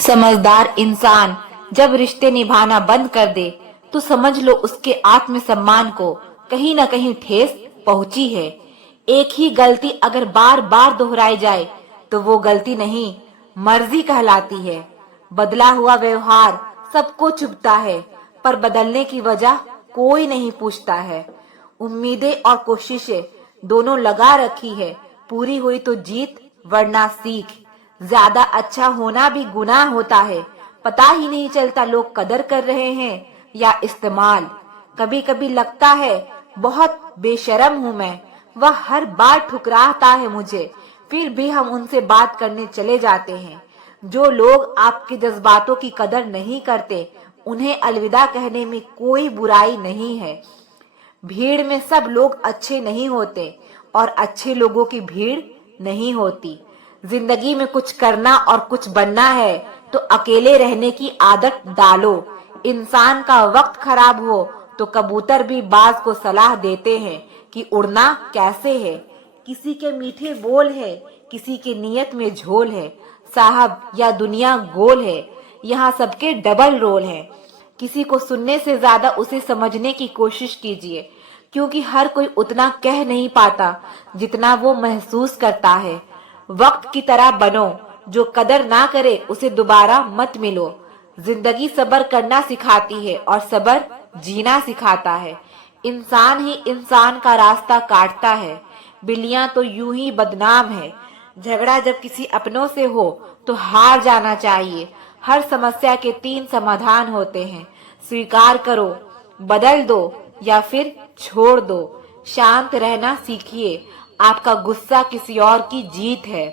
समझदार इंसान जब रिश्ते निभाना बंद कर दे तो समझ लो उसके आत्मसम्मान को कहीं न कहीं ठेस पहुंची है। एक ही गलती अगर बार बार दोहराई जाए तो वो गलती नहीं, मर्जी कहलाती है। बदला हुआ व्यवहार सबको चुभता है, पर बदलने की वजह कोई नहीं पूछता है। उम्मीदें और कोशिशें दोनों लगा रखी है, पूरी हुई तो जीत वरना सीख। ज्यादा अच्छा होना भी गुनाह होता है, पता ही नहीं चलता लोग कदर कर रहे हैं या इस्तेमाल। कभी कभी लगता है बहुत बेशर्म हूँ मैं, वह हर बार ठुकराता है मुझे, फिर भी हम उनसे बात करने चले जाते हैं। जो लोग आपके जज्बातों की कदर नहीं करते उन्हें अलविदा कहने में कोई बुराई नहीं है। भीड़ में सब लोग अच्छे नहीं होते और अच्छे लोगों की भीड़ नहीं होती। जिंदगी में कुछ करना और कुछ बनना है तो अकेले रहने की आदत डालो। इंसान का वक्त खराब हो तो कबूतर भी बाज को सलाह देते हैं कि उड़ना कैसे है। किसी के मीठे बोल है, किसी की नीयत में झोल है। साहब या दुनिया गोल है, यहाँ सबके डबल रोल है। किसी को सुनने से ज्यादा उसे समझने की कोशिश कीजिए, क्योंकि हर कोई उतना कह नहीं पाता जितना वो महसूस करता है। वक्त की तरह बनो, जो कदर ना करे उसे दोबारा मत मिलो। जिंदगी सब्र करना सिखाती है और सब्र जीना सिखाता है। इंसान ही इंसान का रास्ता काटता है, बिल्लियां तो यूं ही बदनाम है। झगड़ा जब किसी अपनों से हो तो हार जाना चाहिए। हर समस्या के 3 समाधान होते हैं, स्वीकार करो, बदल दो या फिर छोड़ दो। शांत रहना सीखिए, आपका गुस्सा किसी और की जीत है।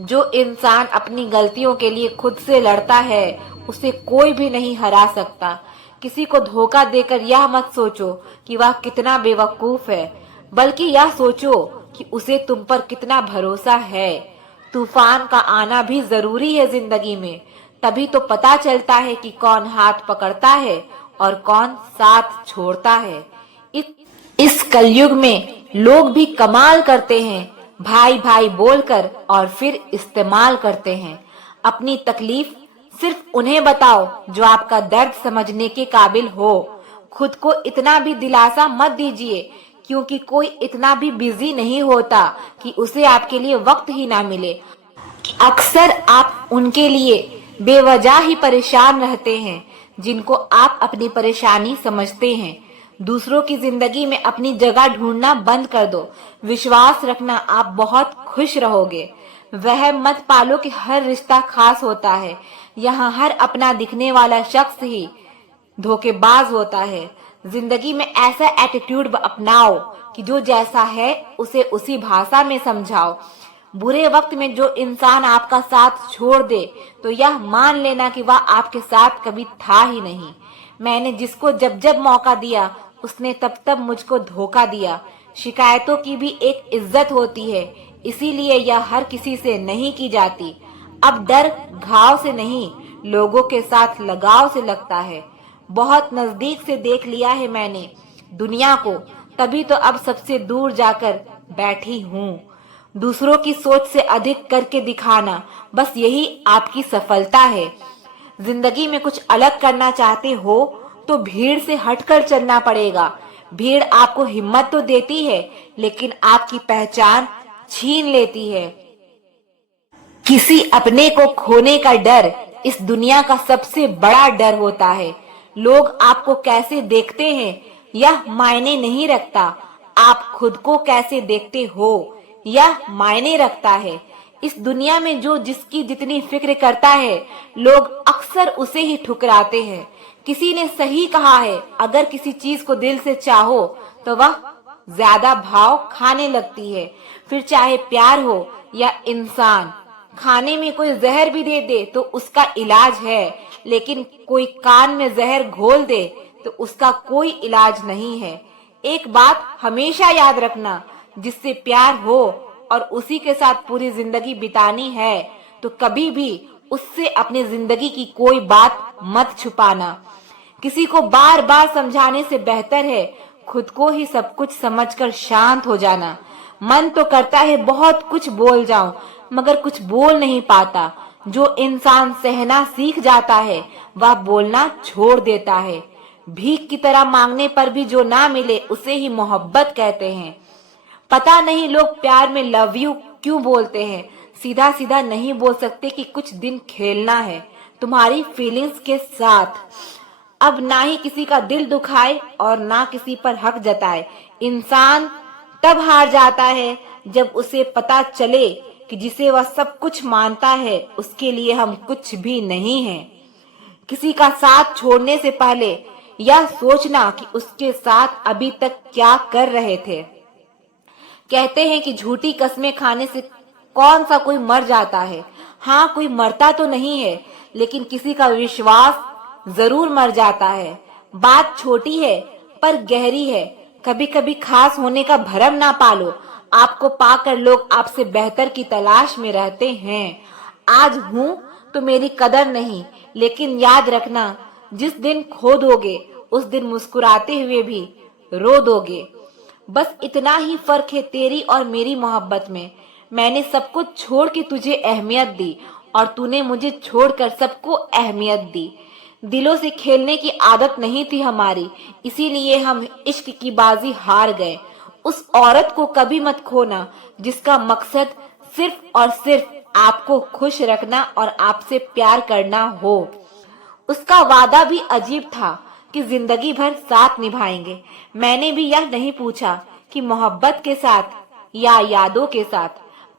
जो इंसान अपनी गलतियों के लिए खुद से लड़ता है उसे कोई भी नहीं हरा सकता। किसी को धोखा देकर यह मत सोचो कि वह कितना बेवकूफ है, बल्कि यह सोचो कि उसे तुम पर कितना भरोसा है। तूफान का आना भी जरूरी है जिंदगी में, तभी तो पता चलता है कि कौन हाथ पकड़ता है और कौन साथ छोड़ता है। इस कलयुग में लोग भी कमाल करते हैं, भाई भाई बोलकर और फिर इस्तेमाल करते हैं। अपनी तकलीफ सिर्फ उन्हें बताओ जो आपका दर्द समझने के काबिल हो। खुद को इतना भी दिलासा मत दीजिए, क्योंकि कोई इतना भी बिजी नहीं होता कि उसे आपके लिए वक्त ही ना मिले। अक्सर आप उनके लिए बेवजह ही परेशान रहते हैं जिनको आप अपनी परेशानी समझते हैं। दूसरों की जिंदगी में अपनी जगह ढूंढना बंद कर दो। विश्वास रखना, आप बहुत खुश रहोगे। वह मत पालो कि हर रिश्ता खास होता है। यहाँ हर अपना दिखने वाला शख्स ही धोखेबाज होता है। जिंदगी में ऐसा एटीट्यूड अपनाओ कि जो जैसा है उसे उसी भाषा में समझाओ। बुरे वक्त में जो इंसान आपका साथ छोड़ दे तो यह मान लेना कि वह आपके साथ कभी था ही नहीं। मैंने जिसको जब जब मौका दिया उसने तब तब मुझको धोखा दिया। शिकायतों की भी एक इज्जत होती है, इसीलिए यह हर किसी से नहीं की जाती। अब डर घाव से नहीं, लोगों के साथ लगाव से लगता है। बहुत नजदीक से देख लिया है मैंने दुनिया को, तभी तो अब सबसे दूर जाकर बैठी हूँ। दूसरों की सोच से अधिक करके दिखाना, बस यही आपकी सफलता है। जिंदगी में कुछ अलग करना चाहते हो तो भीड़ से हटकर चलना पड़ेगा। भीड़ आपको हिम्मत तो देती है, लेकिन आपकी पहचान छीन लेती है। किसी अपने को खोने का डर इस दुनिया का सबसे बड़ा डर होता है। लोग आपको कैसे देखते हैं यह मायने नहीं रखता, आप खुद को कैसे देखते हो यह मायने रखता है। इस दुनिया में जो जिसकी जितनी फिक्र करता है, लोग अक्सर उसे ही ठुकराते हैं। किसी ने सही कहा है, अगर किसी चीज को दिल से चाहो तो वह ज्यादा भाव खाने लगती है। फिर चाहे प्यार हो या इंसान। खाने में कोई जहर भी दे दे तो उसका इलाज है, लेकिन कोई कान में जहर घोल दे तो उसका कोई इलाज नहीं है। एक बात हमेशा याद रखना, जिससे प्यार हो और उसी के साथ पूरी जिंदगी बितानी है तो कभी भी उससे अपनी जिंदगी की कोई बात मत छुपाना। किसी को बार बार समझाने से बेहतर है खुद को ही सब कुछ समझकर शांत हो जाना। मन तो करता है बहुत कुछ बोल जाऊं, मगर कुछ बोल नहीं पाता। जो इंसान सहना सीख जाता है वह बोलना छोड़ देता है। भीख की तरह मांगने पर भी जो ना मिले उसे ही मोहब्बत कहते हैं। पता नहीं लोग प्यार में लव यू क्यों बोलते हैं, सीधा सीधा नहीं बोल सकते कि कुछ दिन खेलना है तुम्हारी फीलिंग्स के साथ। अब ना ही किसी का दिल दुखाए और ना किसी पर हक जताए। इंसान तब हार जाता है जब उसे पता चले कि जिसे वह सब कुछ मानता है उसके लिए हम कुछ भी नहीं हैं। किसी का साथ छोड़ने से पहले यह सोचना कि उसके साथ अभी तक क्या कर रहे थे। कहते हैं कि झूठी कस्में खाने से कौन सा कोई मर जाता है। हाँ, कोई मरता तो नहीं है, लेकिन किसी का विश्वास जरूर मर जाता है। बात छोटी है पर गहरी है। कभी कभी खास होने का भरम ना पालो। आपको पाकर लोग आपसे बेहतर की तलाश में रहते हैं। आज हूँ तो मेरी कदर नहीं, लेकिन याद रखना जिस दिन खो दोगे उस दिन मुस्कुराते हुए भी रो दोगे। बस इतना ही फर्क है तेरी और मेरी मोहब्बत में। मैंने सब कुछ छोड़ के तुझे अहमियत दी और तूने मुझे छोड़कर सबको अहमियत दी। दिलों से खेलने की आदत नहीं थी हमारी, इसीलिए हम इश्क की बाजी हार गए। उस औरत को कभी मत खोना जिसका मकसद सिर्फ और सिर्फ आपको खुश रखना और आपसे प्यार करना हो। उसका वादा भी अजीब था कि जिंदगी भर साथ निभाएंगे। मैंने भी यह नहीं पूछा कि मोहब्बत के साथ या यादों के साथ।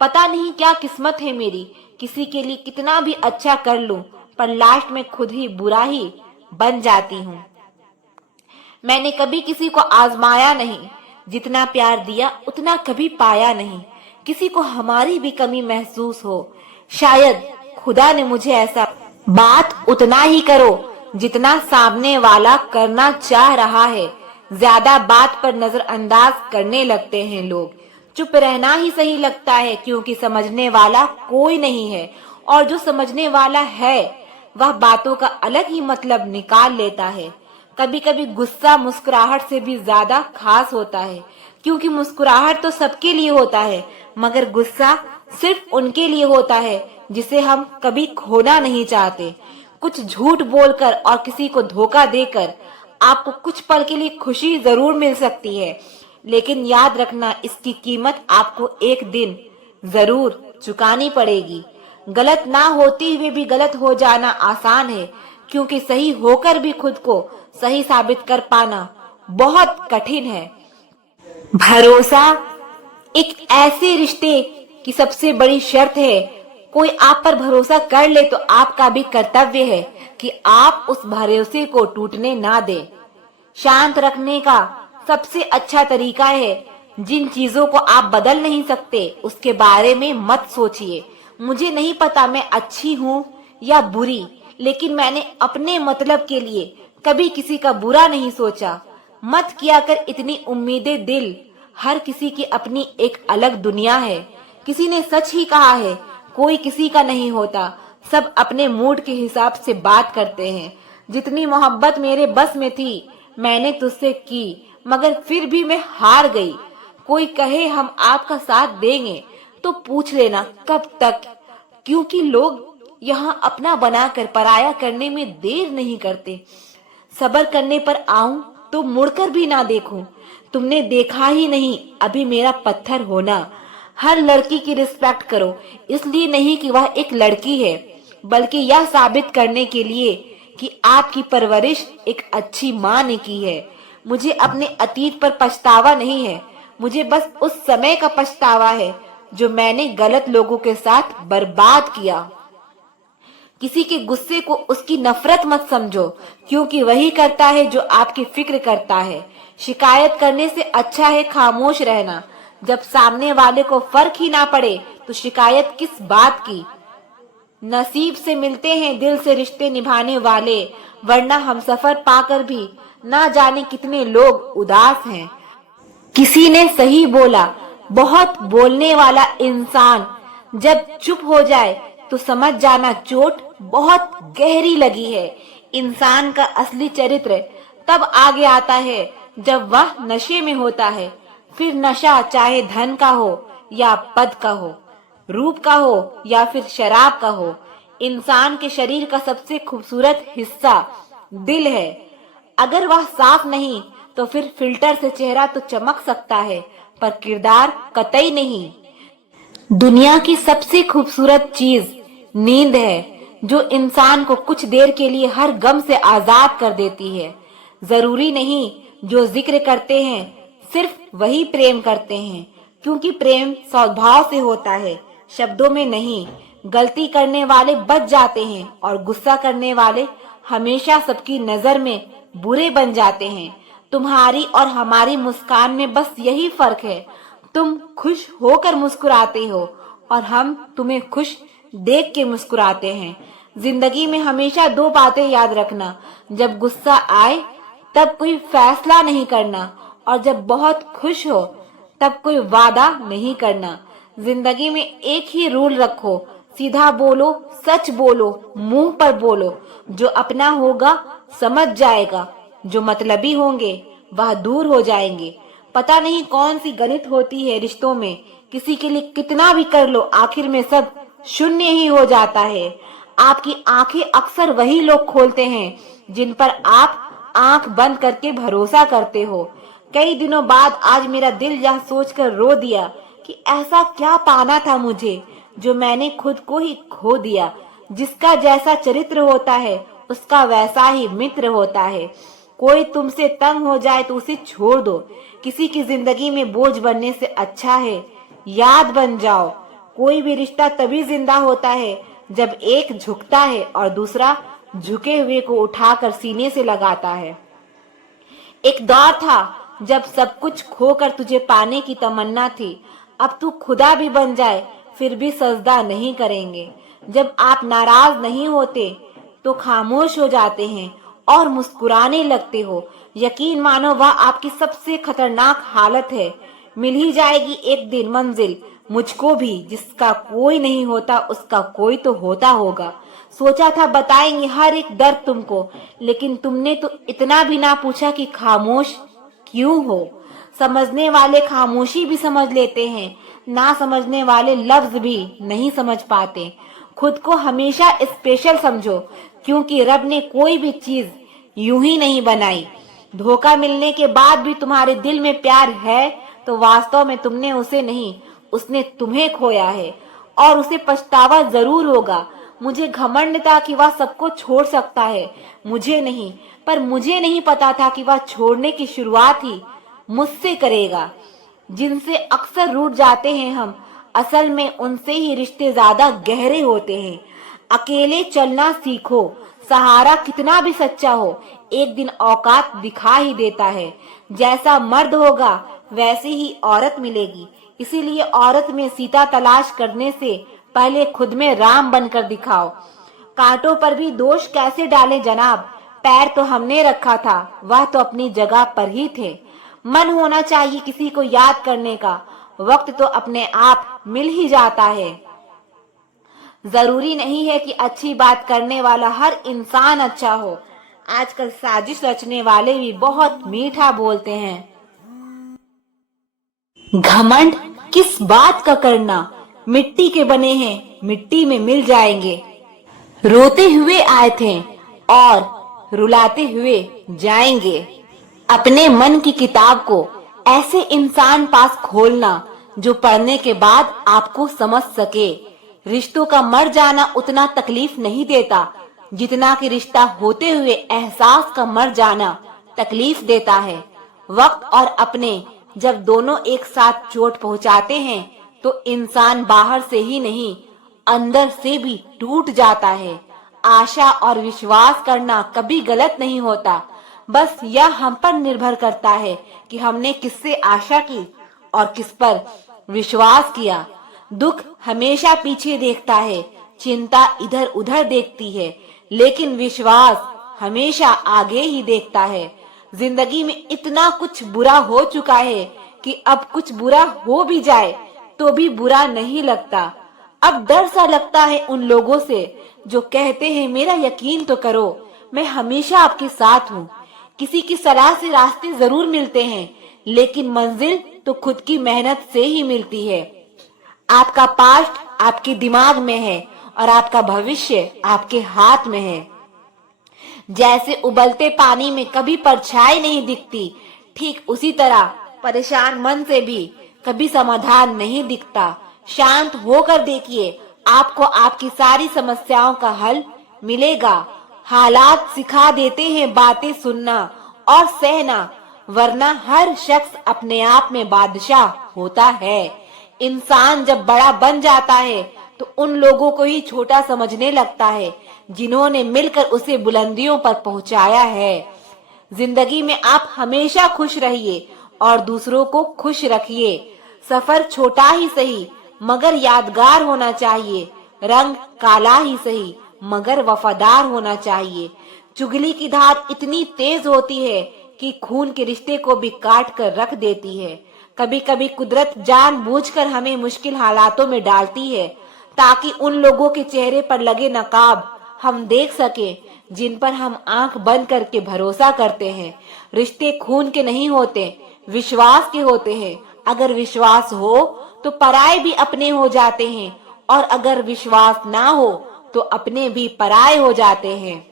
पता नहीं क्या किस्मत है मेरी, किसी के लिए कितना भी अच्छा कर लूं पर लास्ट में खुद ही बुरा ही बन जाती हूँ। मैंने कभी किसी को आजमाया नहीं, जितना प्यार दिया उतना कभी पाया नहीं। किसी को हमारी भी कमी महसूस हो, शायद खुदा ने मुझे ऐसा। बात उतना ही करो जितना सामने वाला करना चाह रहा है। ज्यादा बात पर नजरअंदाज करने लगते हैं लोग। चुप रहना ही सही लगता है, क्योंकि समझने वाला कोई नहीं है और जो समझने वाला है वह बातों का अलग ही मतलब निकाल लेता है। कभी कभी गुस्सा मुस्कुराहट से भी ज्यादा खास होता है, क्योंकि मुस्कुराहट तो सबके लिए होता है मगर गुस्सा सिर्फ उनके लिए होता है जिसे हम कभी खोना नहीं चाहते। कुछ झूठ बोलकर और किसी को धोखा देकर आपको कुछ पल के लिए खुशी जरूर मिल सकती है, लेकिन याद रखना इसकी कीमत आपको एक दिन जरूर चुकानी पड़ेगी। गलत ना होते हुए भी गलत हो जाना आसान है, क्योंकि सही होकर भी खुद को सही साबित कर पाना बहुत कठिन है। भरोसा एक ऐसे रिश्ते की सबसे बड़ी शर्त है। कोई आप पर भरोसा कर ले तो आपका भी कर्तव्य है कि आप उस भरोसे को टूटने ना दें। शांत रखने का सबसे अच्छा तरीका है, जिन चीजों को आप बदल नहीं सकते उसके बारे में मत सोचिए। मुझे नहीं पता मैं अच्छी हूँ या बुरी, लेकिन मैंने अपने मतलब के लिए कभी किसी का बुरा नहीं सोचा। मत किया कर इतनी उम्मीदें दिल, हर किसी की अपनी एक अलग दुनिया है। किसी ने सच ही कहा है, कोई किसी का नहीं होता, सब अपने मूड के हिसाब से बात करते हैं। जितनी मोहब्बत मेरे बस में थी मैंने तुझसे की, मगर फिर भी मैं हार गई। कोई कहे हम आपका साथ देंगे तो पूछ लेना कब तक, क्योंकि लोग यहाँ अपना बनाकर पराया करने में देर नहीं करते। सबर करने पर आऊं तो मुड़कर भी ना देखूं। तुमने देखा ही नहीं अभी मेरा पत्थर होना। हर लड़की की रिस्पेक्ट करो, इसलिए नहीं कि वह एक लड़की है, बल्कि यह साबित करने के लिए कि आपकी परवरिश एक अच्छी माँ ने की है। मुझे अपने अतीत पर पछतावा नहीं है, मुझे बस उस समय का पछतावा है जो मैंने गलत लोगों के साथ बर्बाद किया। किसी के गुस्से को उसकी नफरत मत समझो, क्योंकि वही करता है जो आपकी फिक्र करता है। शिकायत करने से अच्छा है खामोश रहना। जब सामने वाले को फर्क ही ना पड़े तो शिकायत किस बात की। नसीब से मिलते हैं दिल से रिश्ते निभाने वाले, वरना हम सफर पाकर भी ना जाने कितने लोग उदास हैं। किसी ने सही बोला, बहुत बोलने वाला इंसान जब चुप हो जाए तो समझ जाना चोट बहुत गहरी लगी है। इंसान का असली चरित्र तब आगे आता है जब वह नशे में होता है। फिर नशा चाहे धन का हो या पद का हो, रूप का हो या फिर शराब का हो, इंसान के शरीर का सबसे खूबसूरत हिस्सा दिल है। अगर वह साफ नहीं तो फिर फिल्टर से चेहरा तो चमक सकता है, पर किरदार कतई नहीं। दुनिया की सबसे खूबसूरत चीज नींद है, जो इंसान को कुछ देर के लिए हर गम से आजाद कर देती है। जरूरी नहीं जो जिक्र करते हैं सिर्फ वही प्रेम करते हैं, क्योंकि प्रेम स्वभाव से होता है, शब्दों में नहीं। गलती करने वाले बच जाते हैं और गुस्सा करने वाले हमेशा सबकी नजर में बुरे बन जाते हैं। तुम्हारी और हमारी मुस्कान में बस यही फर्क है, तुम खुश होकर मुस्कुराते हो और हम तुम्हें खुश देख के मुस्कुराते हैं। जिंदगी में हमेशा दो बातें याद रखना, जब गुस्सा आए तब कोई फैसला नहीं करना, और जब बहुत खुश हो तब कोई वादा नहीं करना। जिंदगी में एक ही रूल रखो, सीधा बोलो, सच बोलो, मुंह पर बोलो। जो अपना होगा समझ जाएगा, जो मतलबी होंगे वह दूर हो जाएंगे। पता नहीं कौन सी गणित होती है रिश्तों में, किसी के लिए कितना भी कर लो आखिर में सब शून्य ही हो जाता है। आपकी आंखें अक्सर वही लोग खोलते हैं जिन पर आप आंख बंद करके भरोसा करते हो। कई दिनों बाद आज मेरा दिल यह सोचकर रो दिया कि ऐसा क्या पाना था मुझे जो मैंने खुद को ही खो दिया। जिसका जैसा चरित्र होता है उसका वैसा ही मित्र होता है। कोई तुमसे तंग हो जाए तो उसे छोड़ दो, किसी की जिंदगी में बोझ बनने से अच्छा है याद बन जाओ। कोई भी रिश्ता तभी जिंदा होता है जब एक झुकता है और दूसरा झुके हुए को उठाकर सीने से लगाता है। एक दौर था जब सब कुछ खोकर तुझे पाने की तमन्ना थी, अब तू खुदा भी बन जाए फिर भी सजदा नहीं करेंगे। जब आप नाराज नहीं होते तो खामोश हो जाते हैं और मुस्कुराने लगते हो। यकीन मानो वह आपकी सबसे खतरनाक हालत है। मिल ही जाएगी एक दिन मंजिल मुझको भी, जिसका कोई नहीं होता उसका कोई तो होता होगा। सोचा था बताएंगे हर एक दर्द तुमको, लेकिन तुमने तो इतना भी ना पूछा कि खामोश क्यों हो। समझने वाले खामोशी भी समझ लेते हैं, ना समझने वाले लफ्ज भी नहीं समझ पाते। खुद को हमेशा स्पेशल समझो, क्योंकि रब ने कोई भी चीज यूं ही नहीं बनाई। धोखा मिलने के बाद भी तुम्हारे दिल में प्यार है तो वास्तव में तुमने उसे नहीं, उसने तुम्हें खोया है, और उसे पछतावा जरूर होगा। मुझे घमंड था कि वह सबको छोड़ सकता है, मुझे नहीं, पर मुझे नहीं पता था कि वह छोड़ने की शुरुआत ही मुझसे करेगा। जिनसे अक्सर रूठ जाते हैं हम, असल में उनसे ही रिश्ते ज्यादा गहरे होते हैं। अकेले चलना सीखो, सहारा कितना भी सच्चा हो एक दिन औकात दिखा ही देता है। जैसा मर्द होगा वैसी ही औरत मिलेगी, इसीलिए औरत में सीता तलाश करने से पहले खुद में राम बनकर दिखाओ। कांटों पर भी दोष कैसे डालें जनाब, पैर तो हमने रखा था, वह तो अपनी जगह पर ही थे। मन होना चाहिए किसी को याद करने का, वक्त तो अपने आप मिल ही जाता है। जरूरी नहीं है कि अच्छी बात करने वाला हर इंसान अच्छा हो। आजकल साजिश रचने वाले भी बहुत मीठा बोलते हैं। घमंड किस बात का करना, मिट्टी के बने हैं मिट्टी में मिल जाएंगे। रोते हुए आए थे और रुलाते हुए जाएंगे। अपने मन की किताब को ऐसे इंसान पास खोलना जो पढ़ने के बाद आपको समझ सके। रिश्तों का मर जाना उतना तकलीफ नहीं देता जितना कि रिश्ता होते हुए एहसास का मर जाना तकलीफ देता है। वक्त और अपने जब दोनों एक साथ चोट पहुंचाते हैं तो इंसान बाहर से ही नहीं अंदर से भी टूट जाता है। आशा और विश्वास करना कभी गलत नहीं होता, बस यह हम पर निर्भर करता है कि हमने किससे आशा की और किस पर विश्वास किया। दुख हमेशा पीछे देखता है, चिंता इधर उधर देखती है, लेकिन विश्वास हमेशा आगे ही देखता है। जिंदगी में इतना कुछ बुरा हो चुका है कि अब कुछ बुरा हो भी जाए तो भी बुरा नहीं लगता। अब डर सा लगता है उन लोगों से जो कहते हैं मेरा यकीन तो करो, मैं हमेशा आपके साथ हूँ। किसी की सलाह से रास्ते जरूर मिलते हैं, लेकिन मंजिल तो खुद की मेहनत से ही मिलती है। आपका पास्ट आपके दिमाग में है और आपका भविष्य आपके हाथ में है। जैसे उबलते पानी में कभी परछाई नहीं दिखती, ठीक उसी तरह परेशान मन से भी कभी समाधान नहीं दिखता। शांत होकर देखिए, आपको आपकी सारी समस्याओं का हल मिलेगा। हालात सिखा देते हैं बातें सुनना और सहना, वरना हर शख्स अपने आप में बादशाह होता है। इंसान जब बड़ा बन जाता है तो उन लोगों को ही छोटा समझने लगता है जिन्होंने मिलकर उसे बुलंदियों पर पहुंचाया है। जिंदगी में आप हमेशा खुश रहिए और दूसरों को खुश रखिए। सफर छोटा ही सही मगर यादगार होना चाहिए। रंग काला ही सही मगर वफादार होना चाहिए। चुगली की धार इतनी तेज होती है कि खून के रिश्ते को भी काट कर रख देती है। कभी कभी कुदरत जानबूझकर हमें मुश्किल हालातों में डालती है ताकि उन लोगों के चेहरे पर लगे नकाब हम देख सके जिन पर हम आंख बंद करके भरोसा करते हैं। रिश्ते खून के नहीं होते, विश्वास के होते हैं। अगर विश्वास हो तो पराये भी अपने हो जाते हैं और अगर विश्वास ना हो तो अपने भी पराये हो जाते हैं।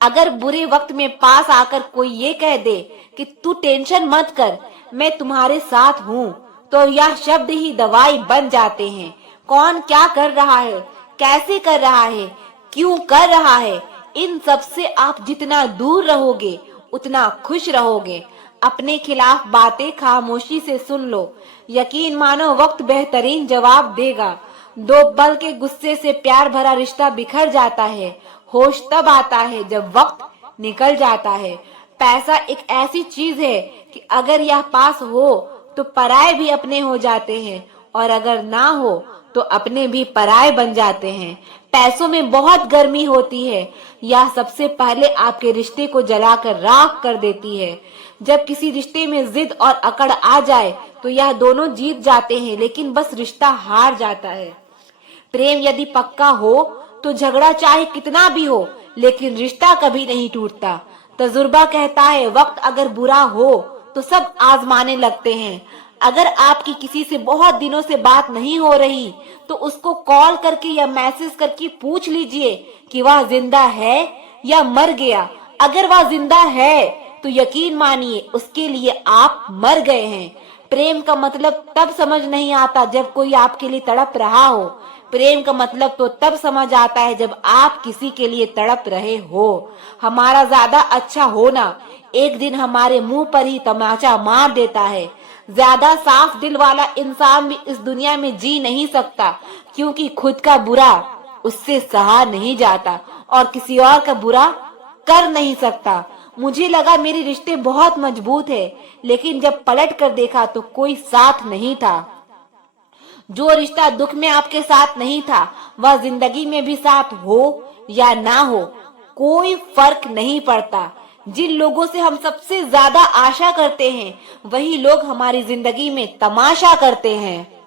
अगर बुरे वक्त में पास आकर कोई ये कह दे कि तू टेंशन मत कर, मैं तुम्हारे साथ हूँ, तो यह शब्द ही दवाई बन जाते हैं। कौन क्या कर रहा है, कैसे कर रहा है, क्यों कर रहा है, इन सब से आप जितना दूर रहोगे उतना खुश रहोगे। अपने खिलाफ बातें खामोशी से सुन लो, यकीन मानो वक्त बेहतरीन जवाब देगा। दो पल के गुस्से से प्यार भरा रिश्ता बिखर जाता है। होश तब आता है जब वक्त निकल जाता है। पैसा एक ऐसी चीज है कि अगर यह पास हो तो पराये भी अपने हो जाते हैं और अगर ना हो तो अपने भी पराये बन जाते हैं। पैसों में बहुत गर्मी होती है, यह सबसे पहले आपके रिश्ते को जलाकर राख कर देती है। जब किसी रिश्ते में जिद और अकड़ आ जाए तो यह दोनों जीत जाते हैं, लेकिन बस रिश्ता हार जाता है। प्रेम यदि पक्का हो तो झगड़ा चाहे कितना भी हो लेकिन रिश्ता कभी नहीं टूटता। तजुर्बा कहता है वक्त अगर बुरा हो तो सब आजमाने लगते हैं। अगर आपकी किसी से बहुत दिनों से बात नहीं हो रही तो उसको कॉल करके या मैसेज करके पूछ लीजिए कि वह जिंदा है या मर गया। अगर वह जिंदा है तो यकीन मानिए उसके लिए आप मर गए हैं। प्रेम का मतलब तब समझ नहीं आता जब कोई आपके लिए तड़प रहा हो। प्रेम का मतलब तो तब समझ आता है जब आप किसी के लिए तड़प रहे हो। हमारा ज्यादा अच्छा होना एक दिन हमारे मुंह पर ही तमाचा मार देता है। ज्यादा साफ दिल वाला इंसान भी इस दुनिया में जी नहीं सकता, क्योंकि खुद का बुरा उससे सहा नहीं जाता और किसी और का बुरा कर नहीं सकता। मुझे लगा मेरे रिश्ते बहुत मजबूत है, लेकिन जब पलट कर देखा तो कोई साथ नहीं था। जो रिश्ता दुख में आपके साथ नहीं था वह जिंदगी में भी साथ हो या ना हो कोई फर्क नहीं पड़ता। जिन लोगों से हम सबसे ज्यादा आशा करते हैं वही लोग हमारी जिंदगी में तमाशा करते हैं।